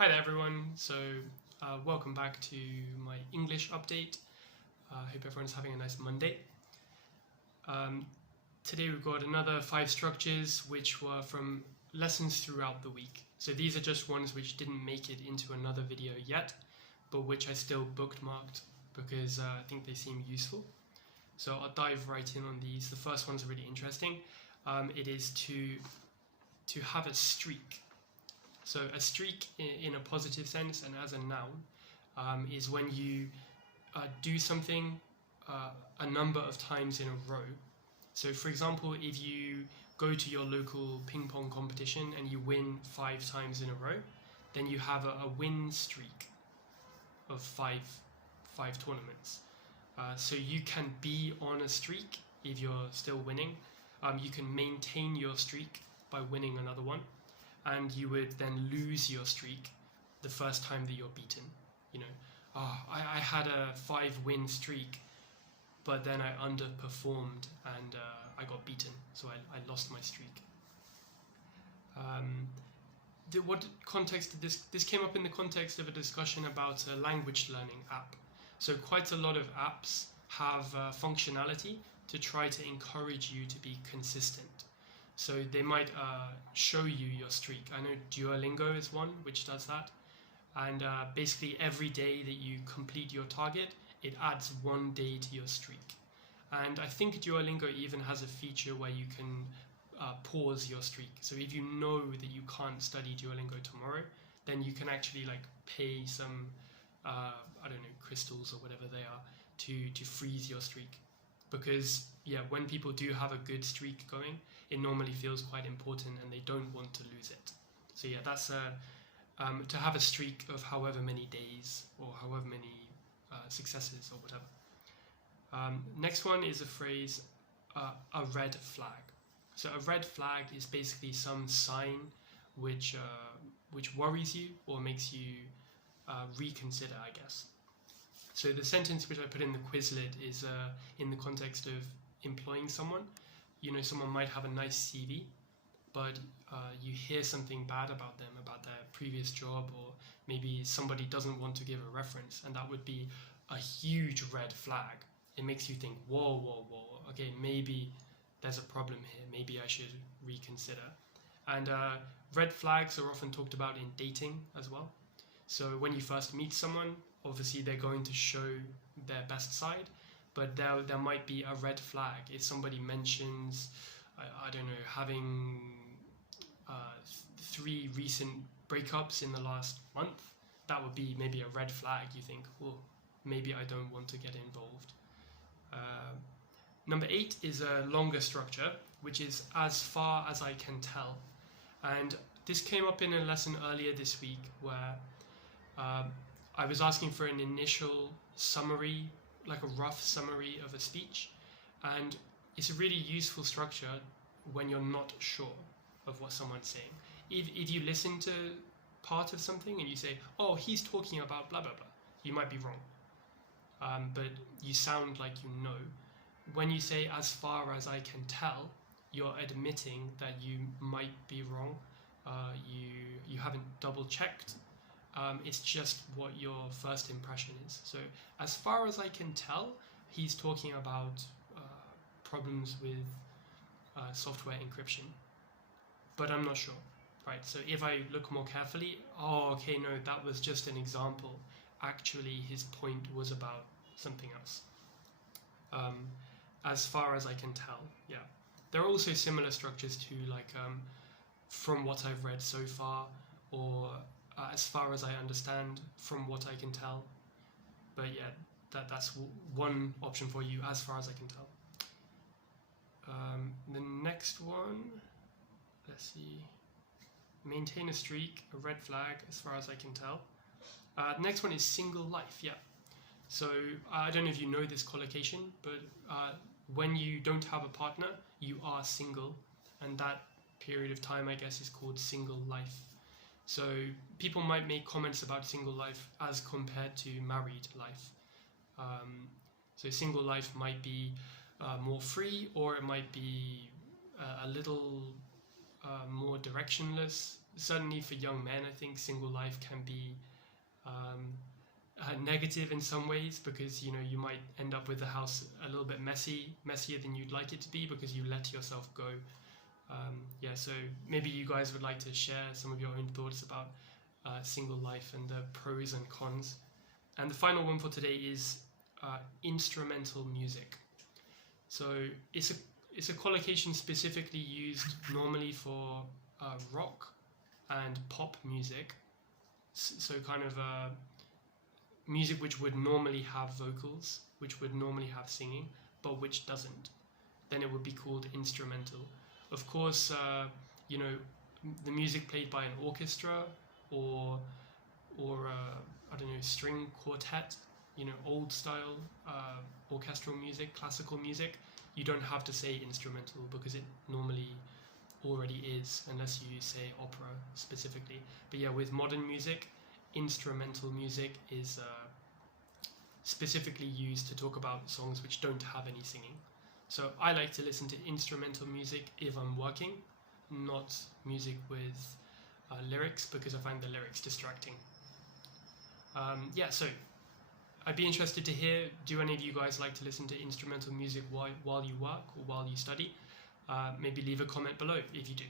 Hi there everyone, welcome back to my English update. I hope everyone's having a nice Monday. Today we've got another 5 structures which were from lessons throughout the week. So these are just ones which didn't make it into another video yet, but which I still bookmarked because I think they seem useful. So I'll dive right in on these. The first one's really interesting. It is to have a streak. So a streak in a positive sense and as a noun is when you do something a number of times in a row. So for example, if you go to your local ping pong competition and you win 5 times in a row, then you have a win streak of five tournaments. So you can be on a streak if you're still winning. You can maintain your streak by winning another one. And you would then lose your streak the first time that you're beaten. You know, I had a 5-win streak, but then I underperformed and I got beaten, so I lost my streak. What context did this came up in the context of a discussion about a language learning app. So quite a lot of apps have functionality to try to encourage you to be consistent. So they might show you your streak. I know Duolingo is one which does that. And basically every day that you complete your target, it adds 1 day to your streak. And I think Duolingo even has a feature where you can pause your streak. So if you know that you can't study Duolingo tomorrow, then you can actually like pay some, I don't know, crystals or whatever they are to freeze your streak. Because yeah, when people do have a good streak going, it normally feels quite important and they don't want to lose it. So yeah, that's to have a streak of however many days or however many successes or whatever. Next one is a phrase, a red flag. So a red flag is basically some sign which worries you or makes you reconsider, I guess. So the sentence which I put in the Quizlet is in the context of employing someone. You know, someone might have a nice CV, but you hear something bad about them, about their previous job, or maybe somebody doesn't want to give a reference, and that would be a huge red flag. It makes you think, whoa, okay, maybe there's a problem here, maybe I should reconsider. And red flags are often talked about in dating as well. So when you first meet someone, obviously they're going to show their best side, but there might be a red flag if somebody mentions, I don't know, having 3 recent breakups in the last month. That would be maybe a red flag. You think, oh, maybe I don't want to get involved. Number 8 is a longer structure, which is as far as I can tell. And this came up in a lesson earlier this week where I was asking for an initial summary, like a rough summary of a speech, and it's a really useful structure when you're not sure of what someone's saying. If you listen to part of something and you say, oh, he's talking about blah blah blah, you might be wrong, but you sound like you know. When you say as far as I can tell, you're admitting that you might be wrong. You haven't double checked. It's just what your first impression is. So as far as I can tell, he's talking about problems with software encryption, but I'm not sure, right? So if I look more carefully, oh, okay, no, that was just an example. Actually, his point was about something else. As far as I can tell, yeah. There are also similar structures to like from what I've read so far, or as far as I understand, from what I can tell. But yeah, that's one option for you, as far as I can tell. The next one, let's see, maintain a streak, a red flag, as far as I can tell. The next one is single life, yeah. So I don't know if you know this collocation, but when you don't have a partner, you are single, and that period of time, I guess, is called single life. So people might make comments about single life as compared to married life. So single life might be more free, or it might be a little more directionless. certainly for young men, I think single life can be negative in some ways, because you might end up with the house a little bit messier than you'd like it to be, because you let yourself go. So maybe you guys would like to share some of your own thoughts about single life and the pros and cons. And the final one for today is instrumental music. So it's a collocation specifically used normally for rock and pop music. So kind of music which would normally have vocals, which would normally have singing, but which doesn't. Then it would be called instrumental. Of course, the music played by an orchestra or I don't know, string quartet, old style orchestral music, classical music, you don't have to say instrumental because it normally already is, unless you say opera specifically. But yeah, with modern music, instrumental music is specifically used to talk about songs which don't have any singing. So I like to listen to instrumental music if I'm working, not music with lyrics, because I find the lyrics distracting. So I'd be interested to hear, do any of you guys like to listen to instrumental music while you work or while you study? Maybe leave a comment below if you do.